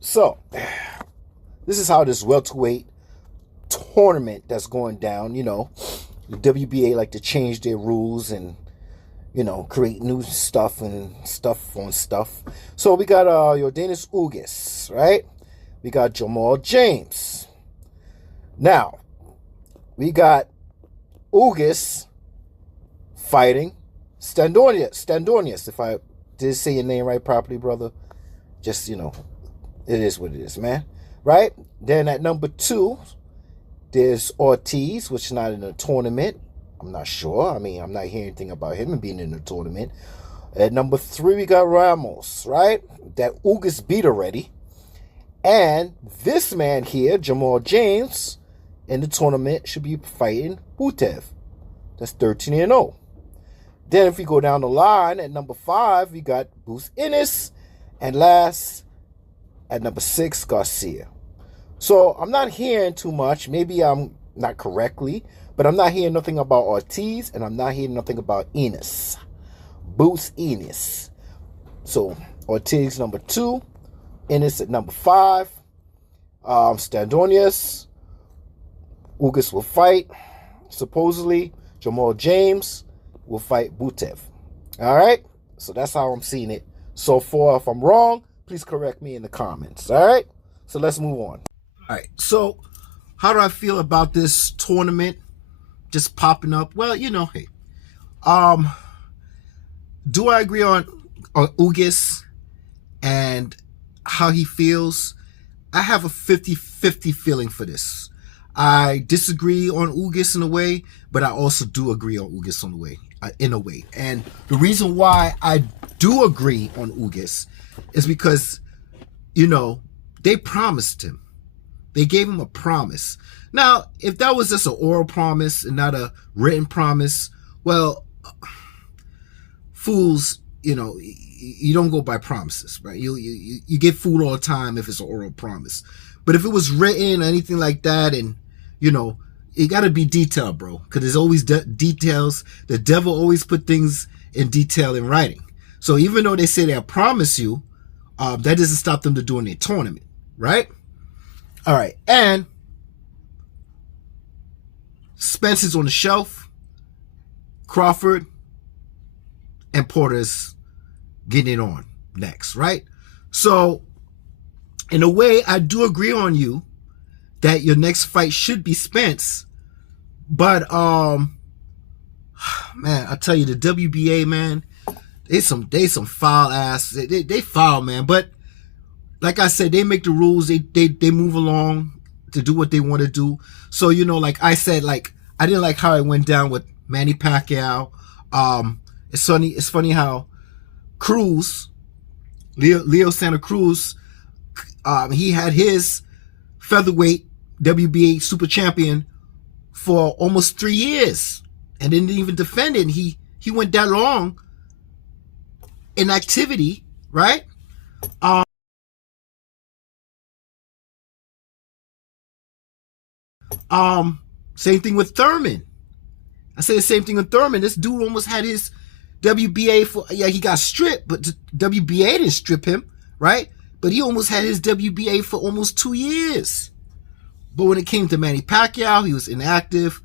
So, this is how this welterweight tournament that's going down. The WBA like to change their rules and create new stuff and stuff on stuff. So we got yordenis Ugas, right? We got Jamal James. Now we got Ugas fighting Standonius. If I did say your name right properly, brother, just it is what it is, man. Right? Then at number 2, there's Ortiz, which is not in a tournament. I'm not sure. I mean, I'm not hearing anything about him being in the tournament. At number 3, we got Ramos, right? That Ugas beat already. And this man here, Jamal James, in the tournament should be fighting Butev. That's 13-0. Then if we go down the line, at number 5, we got Bruce Ennis. And last, at number 6, Garcia. So I'm not hearing too much. Maybe I'm not correctly, but I'm not hearing nothing about Ortiz, and I'm not hearing nothing about Ennis. Boots Ennis. So Ortiz number 2, Ennis at number 5. Standonius, Ugas will fight. Supposedly, Jamal James will fight Butev. All right? So that's how I'm seeing it so far. If I'm wrong, please correct me in the comments. All right? So let's move on. All right, so how do I feel about this tournament just popping up? Well, hey, do I agree on Ugas and how he feels? I have a 50-50 feeling for this. I disagree on Ugas in a way, but I also do agree on Ugas in a way. And the reason why I do agree on Ugas is because, they promised him. They gave him a promise. Now, if that was just an oral promise and not a written promise, well, fools, you don't go by promises, right? You get fooled all the time if it's an oral promise. But if it was written or anything like that, and, it got to be detailed, bro, because there's always details. The devil always put things in detail in writing. So even though they say they'll promise you, that doesn't stop them to doing their tournament, right? All right, and Spencer's on the shelf. Crawford and Porter's getting it on next, right? So, in a way, I do agree on you that your next fight should be Spence. But, man, I tell you, the WBA, man, they some foul ass. They foul, man. But like I said, they make the rules. They move along to do what they want to do. So, like I said, like I didn't like how it went down with Manny Pacquiao. It's funny how Leo Santa Cruz, he had his featherweight WBA super champion for almost 3 years and didn't even defend it. And he went that long in activity, right? Same thing with Thurman. I say the same thing with Thurman. This dude almost had his WBA for, he got stripped, but the WBA didn't strip him, right? But he almost had his WBA for almost 2 years. But when it came to Manny Pacquiao, he was inactive,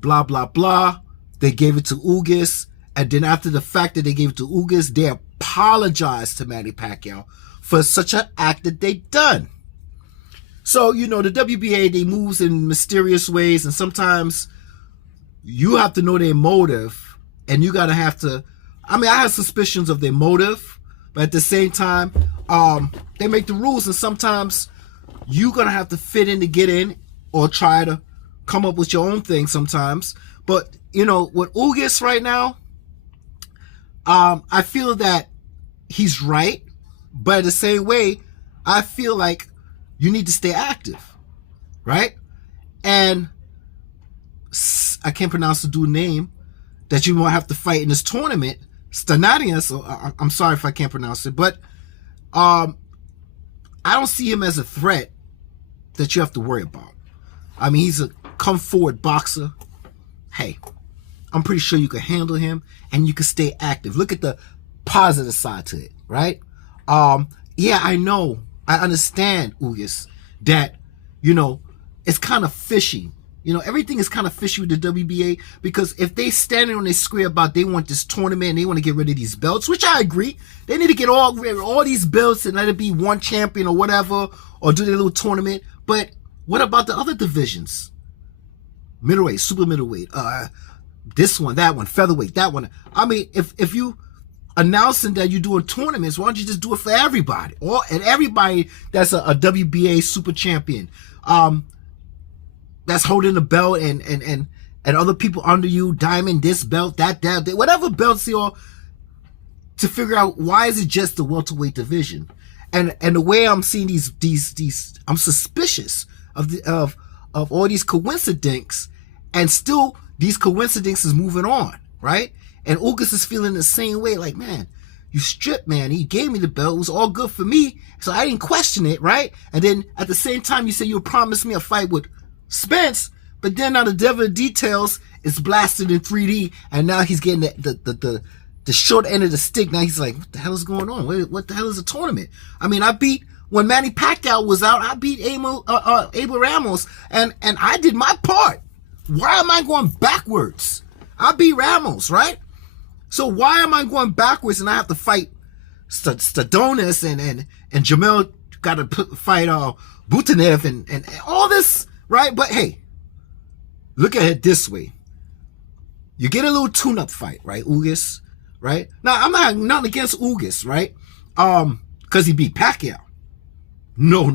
blah, blah, blah. They gave it to Ugas. And then after the fact that they gave it to Ugas, they apologized to Manny Pacquiao for such an act that they done. So, the WBA, they moves in mysterious ways, and sometimes you have to know their motive, and you gotta have to, I have suspicions of their motive, but at the same time, they make the rules, and sometimes you're gonna have to fit in to get in, or try to come up with your own thing sometimes. But, with Ugas right now, I feel that he's right, but in the same way, I feel like you need to stay active, right? And I can't pronounce the dude's name that you won't have to fight in this tournament, Stanadius. I'm sorry if I can't pronounce it, but I don't see him as a threat that you have to worry about. He's a come forward boxer. Hey, I'm pretty sure you can handle him and you can stay active. Look at the positive side to it, right? Yeah, I know I understand, Ugas, that, you know, it's kind of fishy. You know, everything is kind of fishy with the WBA, because if they standing on their square about they want this tournament and they want to get rid of these belts, which I agree, they need to get all these belts and let it be one champion or whatever, or do their little tournament. But what about the other divisions? Middleweight, super middleweight, this one, that one, featherweight, that one. I mean, if you announcing that you're doing tournaments, why don't you just do it for everybody? And everybody that's a WBA super champion, that's holding the belt, and other people under you, diamond, this belt, that, whatever belts you're, to figure out why is it just the welterweight division. And the way I'm seeing these I'm suspicious of all these coincidences, and still these coincidences moving on, right? And Ugas is feeling the same way, like, man, you stripped, man. He gave me the belt. It was all good for me, so I didn't question it, right? And then at the same time, you say you promised me a fight with Spence, but then now the devil details is blasted in 3D, and now he's getting the short end of the stick. Now he's like, what the hell is going on? What the hell is a tournament? I mean, when Manny Pacquiao was out, I beat Abel Ramos, and I did my part. Why am I going backwards? I beat Ramos, right? So why am I going backwards and I have to fight Stadonis and Jamel got to fight Butanev and all this, right? But hey, look at it this way. You get a little tune-up fight, right, Ugas, right? Now, I'm not against Ugas, right? Because he beat Pacquiao. No.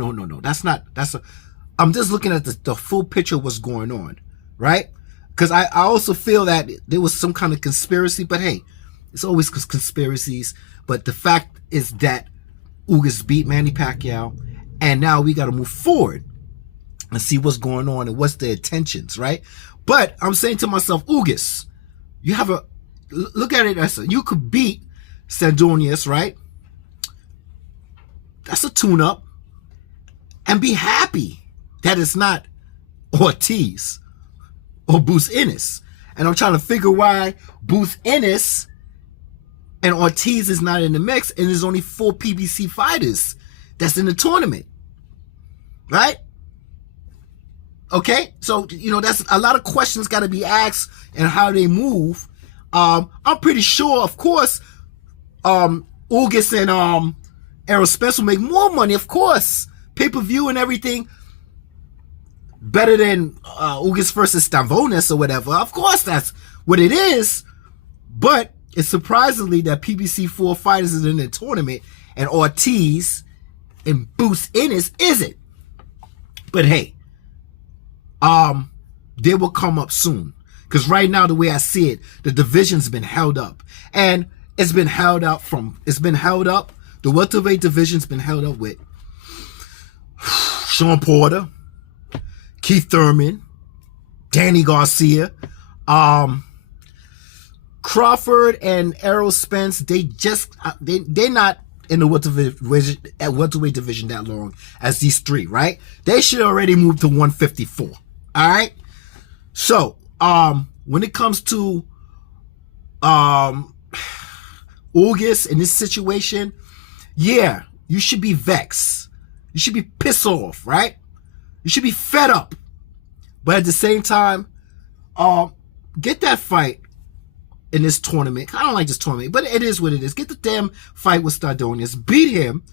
I'm just looking at the full picture of what's going on, right? Because I also feel that there was some kind of conspiracy, but hey, it's always conspiracies. But the fact is that Ugas beat Manny Pacquiao, and now we got to move forward and see what's going on and what's the intentions, right? But I'm saying to myself, Ugas, you have look at it as you could beat Sandonius, right? That's a tune-up, and be happy that it's not Ortiz or Boots Ennis. And I'm trying to figure why Boots Ennis and Ortiz is not in the mix, and there's only 4 PBC fighters that's in the tournament, right? Okay, so, you know, that's a lot of questions got to be asked and how they move. I'm pretty sure, of course, Ugas and Errol Spence will make more money, of course, pay-per-view and everything, better than Ugas versus Stavonis or whatever. Of course, that's what it is. But it's surprisingly that PBC 4 fighters is in the tournament and Ortiz and Boots Ennis isn't. But hey, they will come up soon. Because right now, the way I see it, the division's been held up. And it's been held up. The welterweight division's been held up with Sean Porter, Keith Thurman, Danny Garcia, Crawford and Errol Spence. They're not in the welterweight division that long as these 3, right? They should already move to 154. All right. So when it comes to Ugas in this situation, yeah, you should be vexed. You should be pissed off, right? You should be fed up. But at the same time, get that fight in this tournament. I don't like this tournament, but it is what it is. Get the damn fight with Stardonius. Beat him.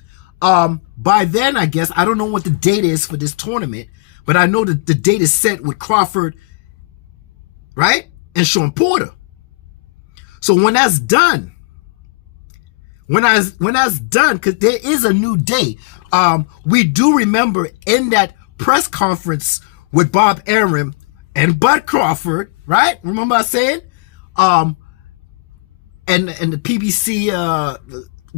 By then, I guess, I don't know what the date is for this tournament, but I know that the date is set with Crawford, right? And Sean Porter. So when that's done, because there is a new day. We do remember in that press conference with Bob Arum and Bud Crawford, right? Remember I said? And the PBC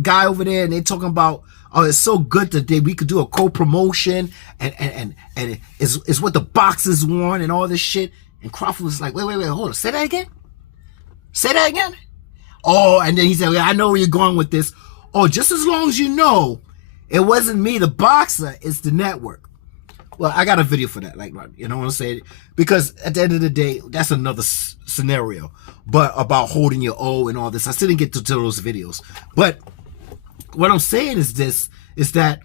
guy over there, and they're talking about, oh, it's so good that we could do a co-promotion, and it's what the boxers want and all this shit. And Crawford was like, wait, hold on, say that again? Oh, and then he said, well, I know where you're going with this. Oh, just as long as you know, it wasn't me, the boxer, it's the network. Well, I got a video for that, like, you know what I'm saying? Because at the end of the day, that's another scenario. But about holding your O and all this, I still didn't get to those videos. But what I'm saying is this, is that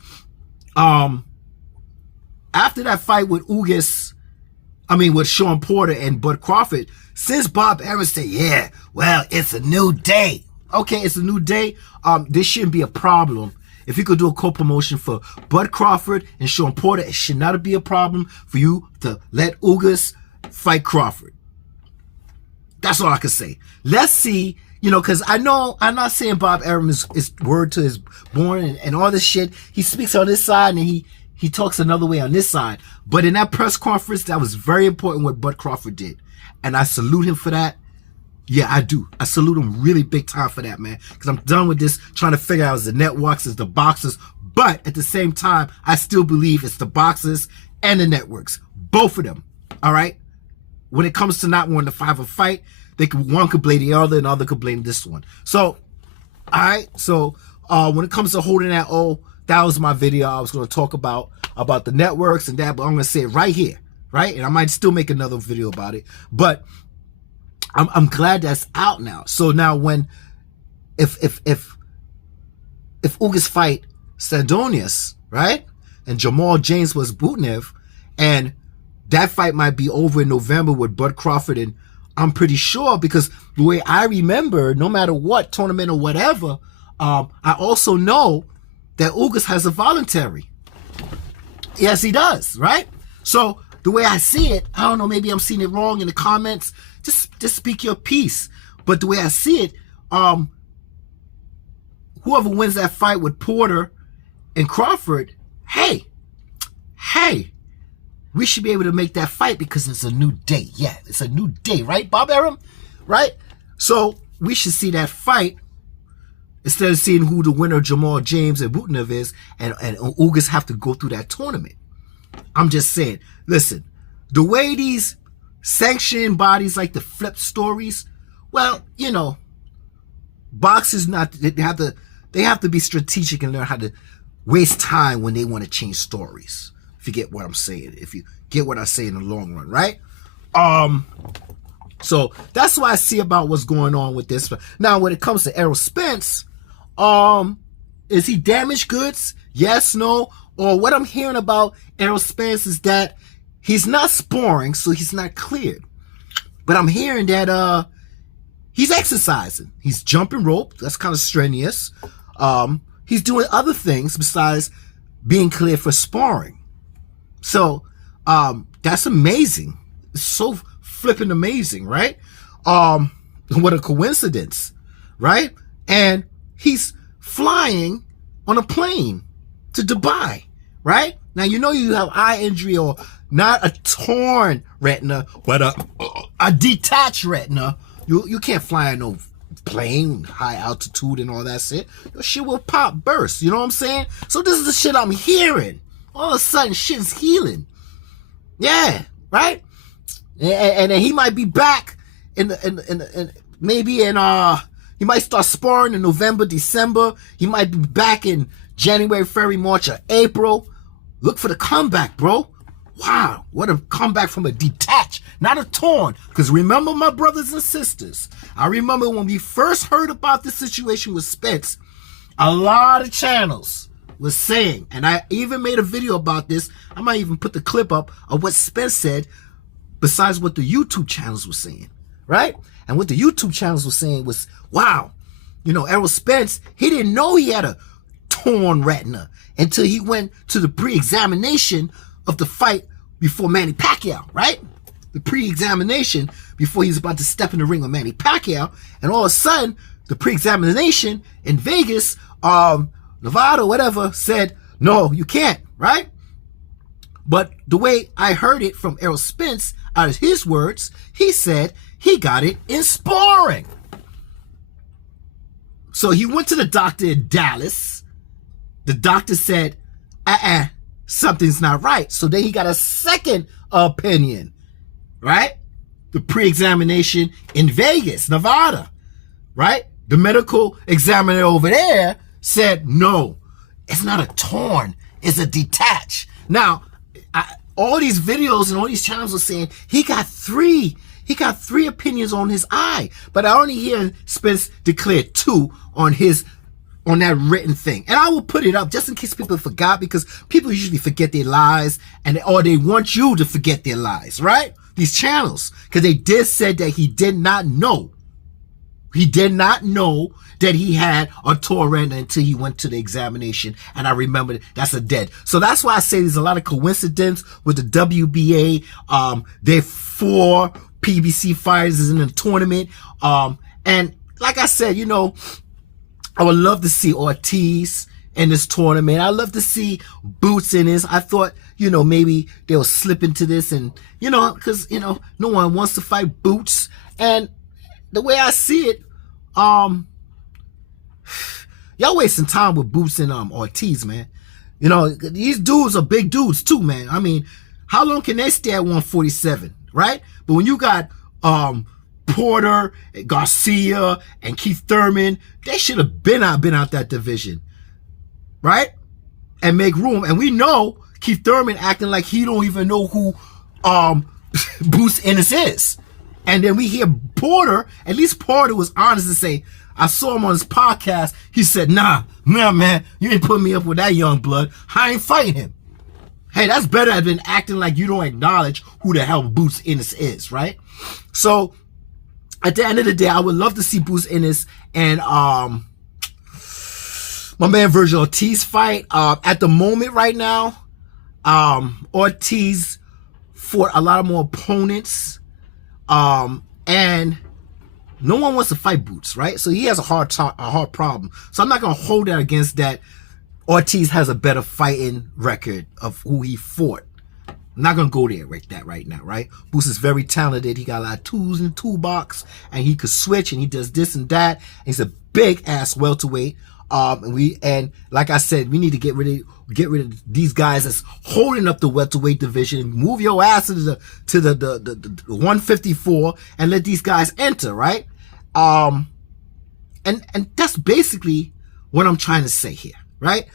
After that fight with Ugas, with Sean Porter and Bud Crawford, since Bob Evans said, yeah, well, it's a new day. Okay, it's a new day. This shouldn't be a problem. If you could do a co-promotion for Bud Crawford and Sean Porter, it should not be a problem for you to let Ugas fight Crawford. That's all I can say. Let's see, because I know, I'm not saying Bob Evans is word to his born and all this shit. He speaks on this side and he talks another way on this side. But in that press conference, that was very important what Bud Crawford did. And I salute him for that. Yeah, I do. I salute him really big time for that, man. Because I'm done with this trying to figure out is the networks, is the boxers. But at the same time, I still believe it's the boxers and the networks. Both of them. All right? When it comes to not wanting to fight a fight, one could blame the other and the other could blame this one. So, all right? So, when it comes to holding that that was my video. I was going to talk about the networks and that, but I'm going to say it right here. Right? And I might still make another video about it. But I'm glad that's out now. So now if Ugas fight Sandonius, right, and Jamal James was Butnev, and that fight might be over in November with Bud Crawford, and I'm pretty sure, because the way I remember, no matter what tournament or whatever, I also know that Ugas has a voluntary. Yes, he does, right? So the way I see it, I don't know, maybe I'm seeing it wrong in the comments. Just speak your piece. But the way I see it, whoever wins that fight with Porter and Crawford, hey, we should be able to make that fight because it's a new day. Yeah, it's a new day, right, Bob Arum? Right? So we should see that fight instead of seeing who the winner of Jamal James and Butnev is, and Ugas have to go through that tournament. I'm just saying, listen, the way these sanctioning bodies like to flip stories, well, boxers they have to be strategic and learn how to waste time when they want to change stories. If you get what I'm saying, if you get what I say in the long run, right? So that's what I see about what's going on with this. Now, when it comes to Errol Spence, is he damaged goods? Yes, no, or what I'm hearing about Errol Spence is that he's not sparring, so he's not cleared. But I'm hearing that he's exercising. He's jumping rope. That's kind of strenuous. He's doing other things besides being cleared for sparring. So that's amazing. It's so flipping amazing, right? What a coincidence, right? And he's flying on a plane to Dubai, right? Now, you have eye injury or not a torn retina, but a detached retina. You can't fly in no plane, high altitude and all that shit. Your shit will burst. You know what I'm saying? So this is the shit I'm hearing. All of a sudden, shit's healing. Yeah, right? And then he might be back maybe he might start sparring in November, December. He might be back in January, February, March, or April. Look for the comeback, bro. Wow, what a comeback from a detached, not a torn. Because remember, my brothers and sisters, I remember when we first heard about this situation with Spence, a lot of channels was saying, and I even made a video about this, I might even put the clip up of what Spence said, besides what the YouTube channels were saying, right? And what the YouTube channels were saying was, wow, Errol Spence, he didn't know he had a torn retina until he went to the pre-examination of the fight before Manny Pacquiao, right? The pre-examination before he's about to step in the ring with Manny Pacquiao, and all of a sudden, the pre-examination in Vegas, Nevada, whatever, said, no, you can't, right? But the way I heard it from Errol Spence, out of his words, he said he got it in sparring. So he went to the doctor in Dallas. The doctor said, something's not right. So then he got a second opinion, right? The pre-examination in Vegas, Nevada, right? The medical examiner over there said, no, it's not a torn, it's a detached. Now, all these videos and all these channels are saying he got three opinions on his eye, but I only hear Spence declare two on his on that written thing. And I will put it up just in case people forgot, because people usually forget their lies, or they want you to forget their lies, right? These channels, because they did said that he did not know. He did not know that he had a torrent until he went to the examination. And I remember that's a dead. So that's why I say there's a lot of coincidence with the WBA. They're 4 PBC fighters in the tournament. And like I said, you know, I would love to see Ortiz in this tournament. I love to see Boots in this. I thought, you know, maybe they'll slip into this, and, you know, because, you know, no one wants to fight Boots. And the way I see it, y'all wasting time with Boots and Ortiz, man. You know, these dudes are big dudes too, man. I mean, how long can they stay at 147, right? But when you got Porter, Garcia, and Keith Thurman, they should have been out that division, right? And make room. And we know Keith Thurman acting like he don't even know who Boots Ennis is. And then we hear Porter, at least Porter was honest to say, I saw him on his podcast, he said, nah, man, you ain't putting me up with that young blood. I ain't fighting him. Hey, that's better than acting like you don't acknowledge who the hell Boots Ennis is, right? So, at the end of the day, I would love to see Boots Ennis and my man Virgil Ortiz fight. At the moment right now, Ortiz fought a lot of more opponents. And no one wants to fight Boots, right? So he has a hard problem. So I'm not going to hold that against that. Ortiz has a better fighting record of who he fought. I'm not going to go there right now, right? Boots is very talented. He got a lot of tools in the toolbox, and he could switch, and he does this and that. And he's a big ass welterweight. And like I said, we need to get rid of these guys that's holding up the welterweight division. Move your ass to the 154 and let these guys enter, right? And that's basically what I'm trying to say here, right?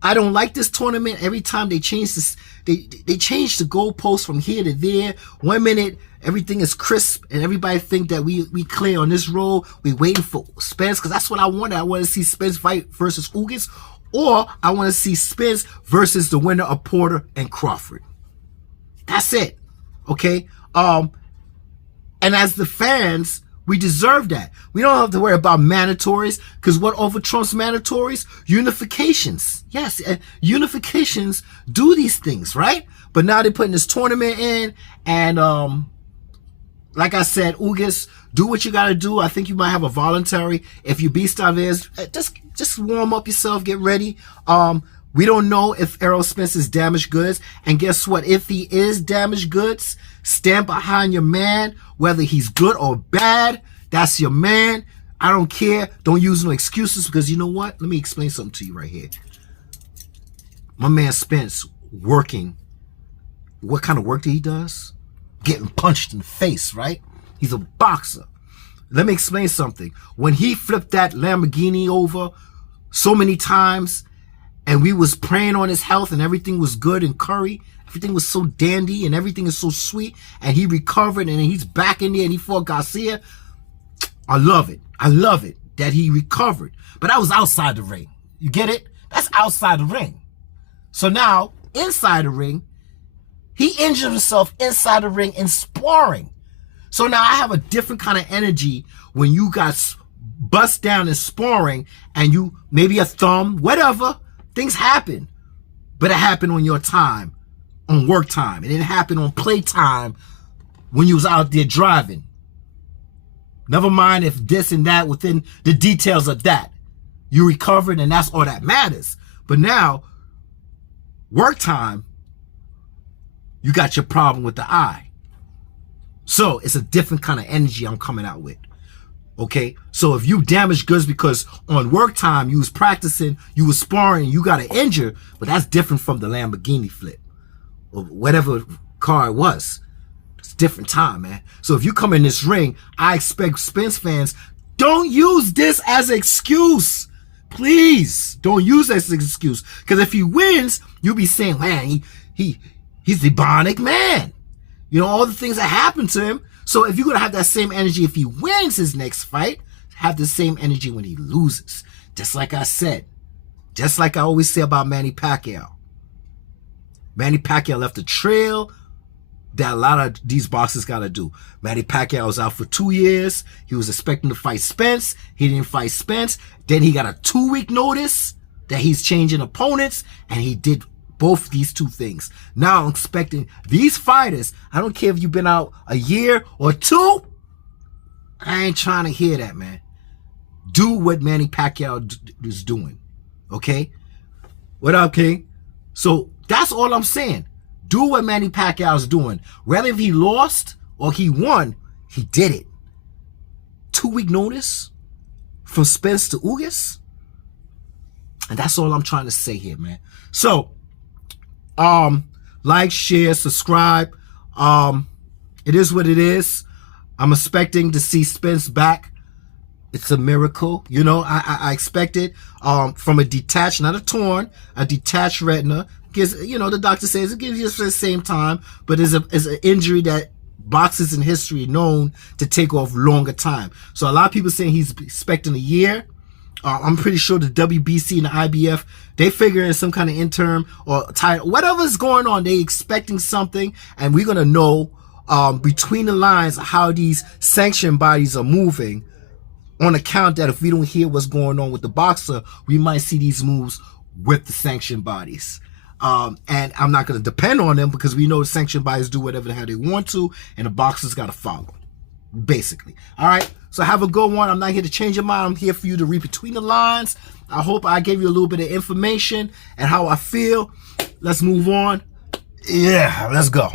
I don't like this tournament. Every time they change this, they change the goalposts from here to there. 1 minute everything is crisp and everybody think that we clear on this road. We waiting for Spence, because that's what I wanted. I want to see Spence fight versus Ugas, or I want to see Spence versus the winner of Porter and Crawford. That's it. Okay? And as the fans, we deserve that. We don't have to worry about mandatories, because what over trumps mandatories? Unifications. Yes, unifications do these things, right? But now they're putting this tournament in, and like I said, Ugas, do what you got to do. I think you might have a voluntary. If you beat Chavez, just warm up yourself, get ready. We don't know if Errol Spence is damaged goods. And guess what? If he is damaged goods, stand behind your man, whether he's good or bad. That's your man. I don't care. Don't use no excuses, because you know what? Let me explain something to you right here. My man Spence working. What kind of work that he does? Getting punched in the face, right? He's a boxer. Let me explain something. When he flipped that Lamborghini over so many times, and we was praying on his health, and everything was good in Curry, everything was so dandy, and everything is so sweet, and he recovered, and he's back in there, and he fought Garcia. I love it. I love it that he recovered. But that was outside the ring. You get it? That's outside the ring. So now, inside the ring, he injured himself inside the ring in sparring. So now I have a different kind of energy when you got bust down in sparring, and you, maybe a thumb, whatever, things happen. But it happened on your time, on work time. It didn't happen on play time when you was out there driving. Never mind if this and that, within the details of that. You recovered, and that's all that matters. But now, work time, you got your problem with the eye. So it's a different kind of energy I'm coming out with. Okay? So if you damage goods because on work time you was practicing, you was sparring, you got an injury, but that's different from the Lamborghini flip or whatever car it was. It's a different time, man. So if you come in this ring, I expect Spence fans, don't use this as an excuse. Please don't use this as an excuse. Because if he wins, you'll be saying, man, he's the bionic man. You know, all the things that happened to him. So if you're going to have that same energy if he wins his next fight, have the same energy when he loses. Just like I said, just like I always say about Manny Pacquiao. Manny Pacquiao left a trail that a lot of these boxers got to do. Manny Pacquiao was out for 2 years. He was expecting to fight Spence. He didn't fight Spence. Then he got a 2-week notice that he's changing opponents, and he did both these two things. Now I'm expecting these fighters, I don't care if you've been out a year or 2, I ain't trying to hear that, man. Do what Manny Pacquiao is doing, okay? What up, King? So that's all I'm saying. Do what Manny Pacquiao's doing. Whether if he lost or he won, he did it. 2-week notice from Spence to Ugas. And that's all I'm trying to say here, man. So, like, share, subscribe. It is what it is. I'm expecting to see Spence back. It's a miracle. You know, I expect it from a detached, not a torn, a detached retina. Gives, you know, the doctor says it gives you the same time, but is an injury that boxers in history known to take off longer time. So a lot of people saying he's expecting a year. I'm pretty sure the WBC and the IBF, they figure in some kind of interim or title, whatever's going on, they expecting something, and we're going to know between the lines how these sanction bodies are moving, on account that if we don't hear what's going on with the boxer, we might see these moves with the sanction bodies. And I'm not going to depend on them, because we know the sanction bodies do whatever the hell they want to, and the boxers got to follow, basically. All right, so have a good one. I'm not here to change your mind. I'm here for you to read between the lines. I hope I gave you a little bit of information and how I feel. Let's move on. Yeah, let's go.